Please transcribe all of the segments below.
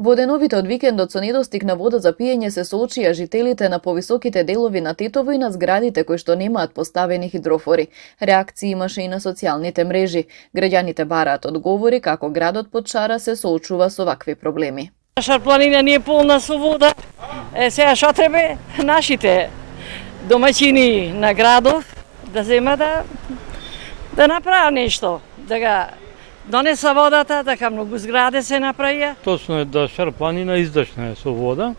Во деновите од викендот со недостиг на вода за пиење се соочија жителите на повисоките делови на Тетово и на зградите кои што немаат поставени хидрофори. Реакции имаше и на социјалните мрежи. Граѓаните бараат одговори како градот под шара се соочува со вакви проблеми. Шар планина не е полна со вода. Сега што треба нашите домаќини на градов да зема да направат нешто, да ga донеса водата, така многу згради се направија. Точно е да Шар планина издашна е со вода.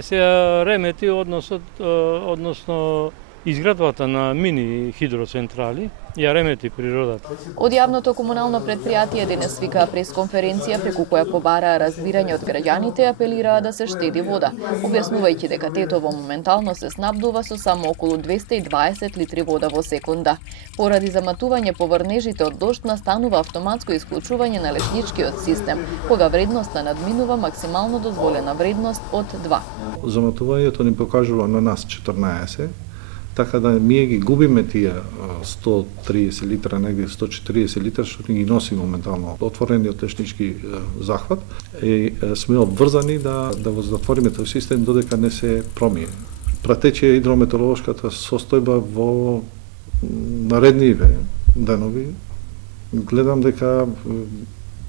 Сега ремети односно изградбата на мини хидроцентрали ја ремети природата. Од јавното комунално предпријатие денес свикаа пресконференција преку која побараа разбирање од граѓаните и апелираа да се штеди вода, објаснувајќи дека Тетово моментално се снабдува со само околу 220 литри вода во секунда. Поради заматување по врнежите од дожд настанува автоматско исклучување на лечничкиот систем, кога вредноста надминува максимално дозволена вредност од 2. Заматувањето ни покажува на нас 14, така да ние ги губиме тие 130 литра, негде 140 литра, што ни ги носи моментално отворениот лечнички захват, и сме обврзани да го затвориме тој систем додека не се промиени. Пратече хидрометеоролошката состојба во наредниве денови, гледам дека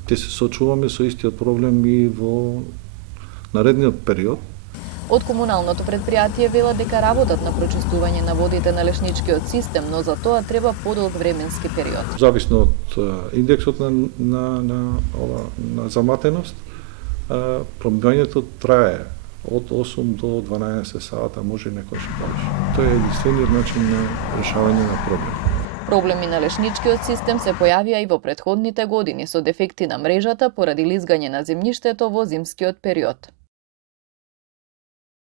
ќе се соочуваме со истиот проблем и во наредниот период. Од комуналното предпријатие велат дека работат на прочистување на водите на лечничкиот систем, но за тоа треба подолг временски период. Зависно од индексот на заматеност, промивањето трае од 8 до 12 сата, може некојаш повеќе. Тоа е единствениот начин на решавање на проблем. Проблеми на лечничкиот систем се појавија и во претходните години со дефекти на мрежата поради лизгање на земјиштето во зимскиот период.